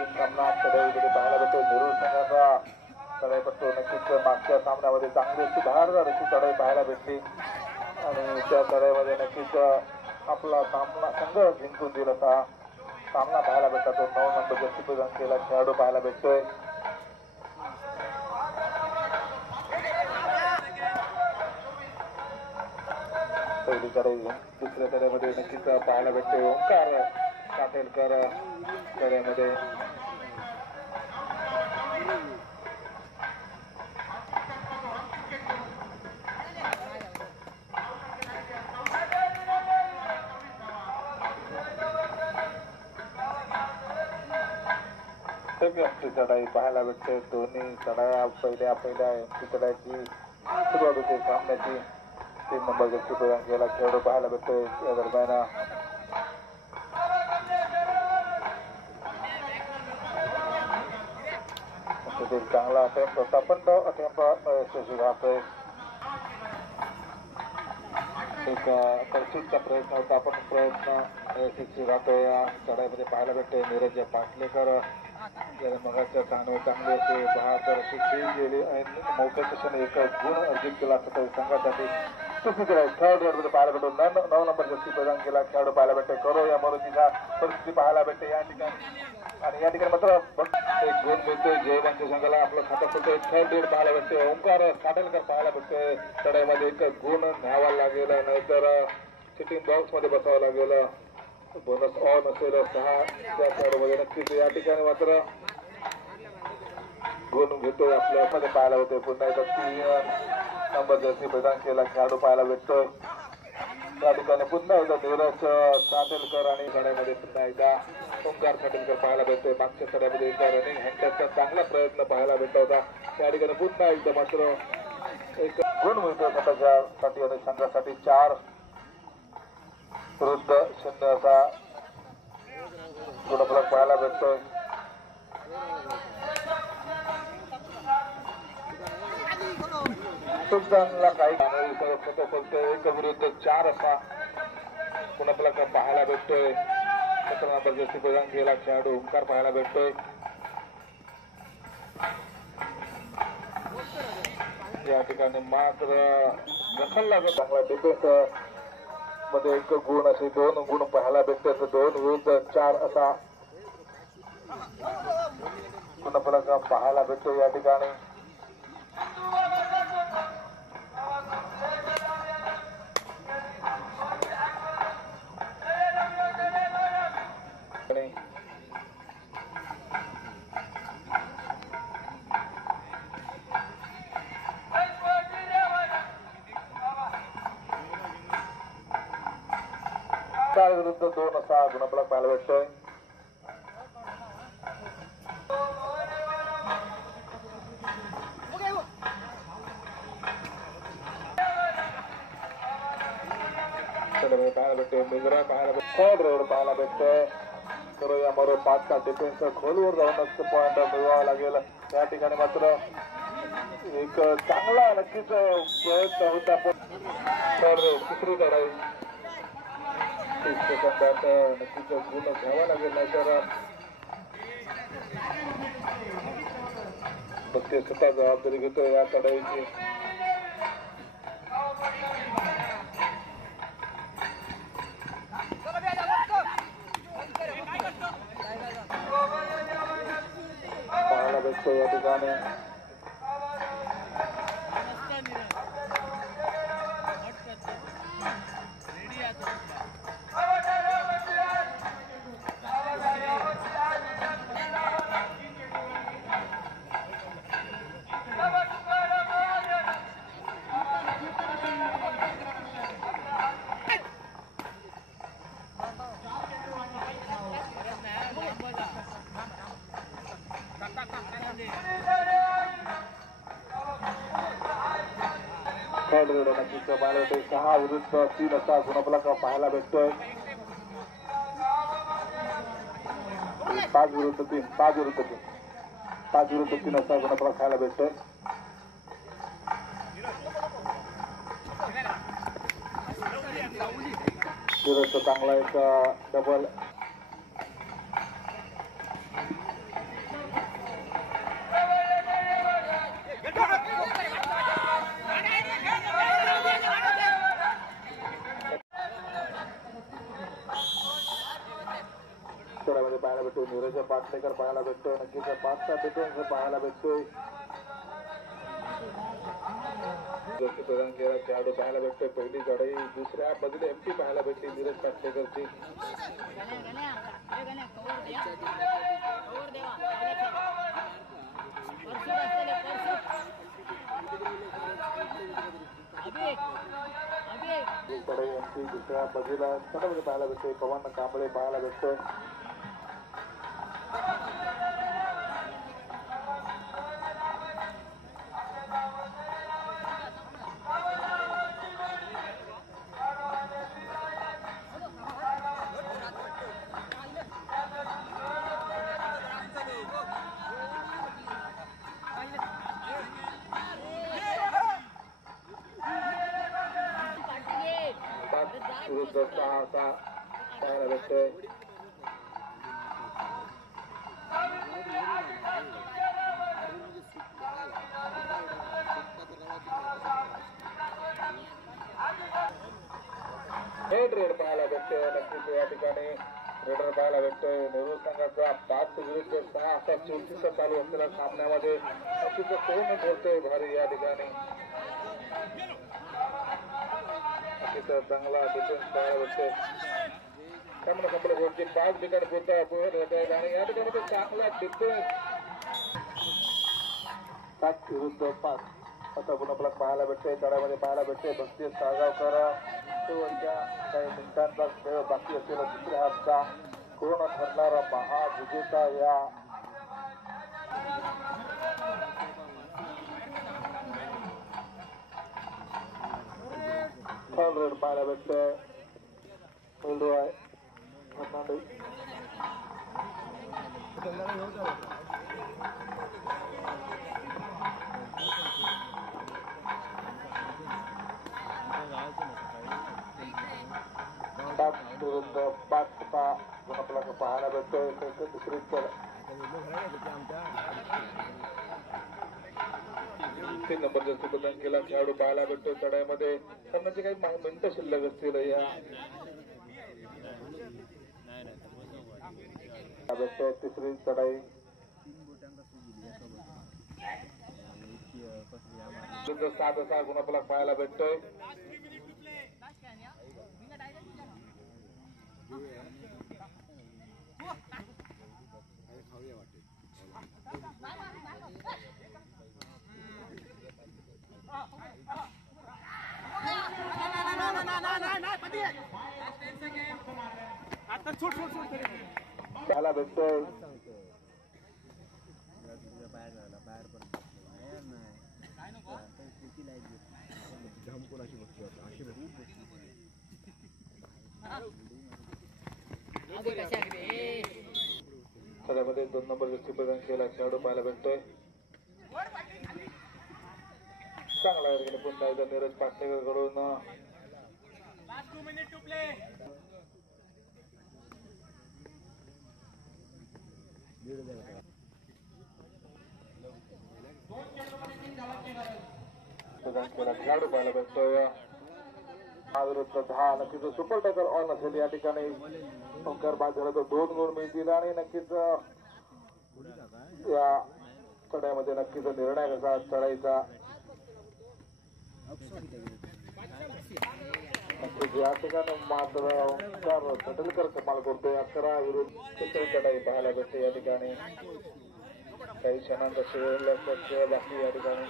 अंतिम सामना चढाईमध्ये पाहायला भेटतो नेरूळ संघाचा चढाईपट्टू नक्कीच मागच्या सामन्यामध्ये चांगली अशी धारदार अशी चढाई पाहायला भेटली आणि त्या चढाईमध्ये नक्कीच आपला सामना संघ जिंकून दिला असा सामना पाहायला भेटला तो 9 नंबर जर्सी परिधान केलेला खेळाडू पाहायला भेटतोय पहिली चढाई दुसऱ्या चढाईमध्ये नक्कीच पाहायला भेटतोय ओंकार काटेलकर चढाईमध्ये चढाई पाहायला भेटते दोन्ही चढाया पहिल्या चढाईची सुरुवात होते सामन्याची 3 नंबर जर्सी परिधान केलेला खेळाडू पाहायला भेटतोय या दरम्यान चांगला अटेम्प्ट होता पण तो अटेम्प्ट यशस्वी राहतोय एक तरतूदचा प्रयत्न होता पण प्रयत्न यशस्वी राहतोय या चढाईमध्ये पाहायला भेटतोय नीरज पाटलेकर मगाच्या चांगली असे बहादर अशी खेळ गेली आणि मौक्याच्या एक गुण अर्जित केला असता संघासाठी थर्ड रेडमध्ये पाहायला भेटतो 9 नंबर जर्सी परिधान केला खेळाडू पाहायला भेटतोय करो या मारुतीचा परिस्थिती पाहायला भेटते या ठिकाणी आणि या ठिकाणी मात्र एक गुण मिळतोय जयवंत संघाला आपलं खातं फुटतोय थर्ड रेड पाहायला भेटतोय ओंकार काटेलकर पाहायला भेटतोय चढाईमध्ये एक गुण न्यावा लागेल नाहीतर सिटिंग बॉक्स मध्ये बसावं लागेल बोनस ऑन असेल 6 त्या खेळाडूमध्ये नक्कीच या ठिकाणी मात्र गुण घेतोय आपल्यामध्ये पाहायला होते पुन्हा एकदा 3 नंबर जर्सी परिधान केला खेळाडू पाहायला भेटतोय त्या ठिकाणी पुन्हा एकदा नीरज काटेलकर आणि चढाईमध्ये पुन्हा एकदा ओंकार काटेलकर पाहायला भेटतोय मागच्या चढाईमध्ये एकदा रनिंग हँडचा चांगला प्रयत्न पाहायला भेटला होता त्या ठिकाणी पुन्हा एकदा मात्र एक गुण मिळतोय स्वतःच्यासाठी आणि संघासाठी 4 विरुद्ध 0 असा गुणफलक पाहायला भेटतोय काही फोटो बोलतोय 1 विरुद्ध 4 असा गुणफलक पाहायला भेटतोय 17 नंबर जर्सी परिधान केलेला खेळाडू ओंकार पाहायला भेटतोय या ठिकाणी मात्र दखल लागत चांगला डिफेन्स मध्ये 1 गुण असे 2 गुण पाहायला भेटते 2 विरुद्ध 4 असा गुणफलक पाहायला भेटतो या ठिकाणी विरुद्ध 2 असा गुणफलक पाहायला भेटतोय पाहायला भेटतोय मिगरा पाहायला थर्ड रोड पाहायला भेटतोय करो या मरो 5चा डिफेन्स खोलवर जाऊनच पॉइंट मिळवावा लागेल या ठिकाणी मात्र एक चांगला नक्कीच प्रयत्न होता पण थर्ड रोड तिसरी चढाई 30 सेकंदात नक्कीच गुण घ्यावा लागेल नाहीतर मग ते स्वतः जबाबदारी घेतोय या चढाईची पाहायला भेटतो या ठिकाणी थर्ड रेड नक्कीच पाहायला भेटतोय 6 विरुद्ध 3 असा गुणफलक पाहायला भेटतोय 5 विरुद्ध 3 असा गुणफलक पाहायला भेटतोय चांगला एक डबल पाटलेकर पाहायला भेटतोय. नक्कीच 5चा डिफेन्स पाहायला भेटतोय. प्रदान केला खेळाडू पाहायला भेटतोय. पहिली चढाई दुसऱ्या बाजूला एमटी पाहायला भेटली नीरज पाटलेकरची. चढाई एमटी दुसऱ्या बाजूला चढामध्ये पाहायला भेटतोय. पवन कांबळे पाहायला भेटतोय. विरुद्ध 6 पाहायला भेटतोय. हेड रेड पाहायला भेटतोय. नक्कीच या ठिकाणी रेडर पाहायला भेटतोय. नेहरू संघाचा 5 विरुद्ध 6 असा 34 चालू असलेल्या सामन्यामध्ये नक्कीच कोण बोलतोय भारी या ठिकाणी. चांगला डिफेन्स पाहायला भेटतोय. त्यामुळे आपल्या बोलचे 5 विकेट घेत आणि या ठिकाणी चांगला डिफेन्स 7 विरुद्ध 5 असा गुणफलक पाहायला भेटतोय. तळ्यामध्ये पाहायला भेटतोय. बक्षीस साळगावकर शेवटच्या काही मिनिटांचा खेळ बाकी असलेला दुसऱ्या हाफचा कोण ठरणारा महाविजेता या थर्ड रेड पाहायला भेटतोय. फर्नांडिस विरुद्ध 5चा गुणफलक पाहायला भेटतोय. दुसरी 3 नंबरचा सुपरदान केला खेळाडू पाहायला भेटतोय. चढाईमध्ये सामन्याचे काही मिनिटं शिल्लक असतील या भेटतोय. तिसरी चढाई 7 असा गुणफलक पाहायला भेटतोय. पाहायला भेटतोय. त्यामध्ये 2 नंबर प्रदान केला खेळाडू पाहायला भेटतोय. चांगला पुन्हा एकदा नीरज पाटलेकर कडून खेळाडू पाहायला भेटतोय. विरुद्ध 10 नक्कीच सुपर टॅकर ऑन असेल या ठिकाणी. ओंकार बाद झाला तर 2 गुण मिळतील आणि नक्कीच या चढाईमध्ये नक्कीच निर्णय कसा चढाईचा नक्कीच या ठिकाणी मात्र ओंकार पटेलकर कमाल करतोय. 11 विरुद्ध तिसरी चढाई पाहायला भेटते या ठिकाणी. काही क्षणांचा खेळ बाकी या ठिकाणी.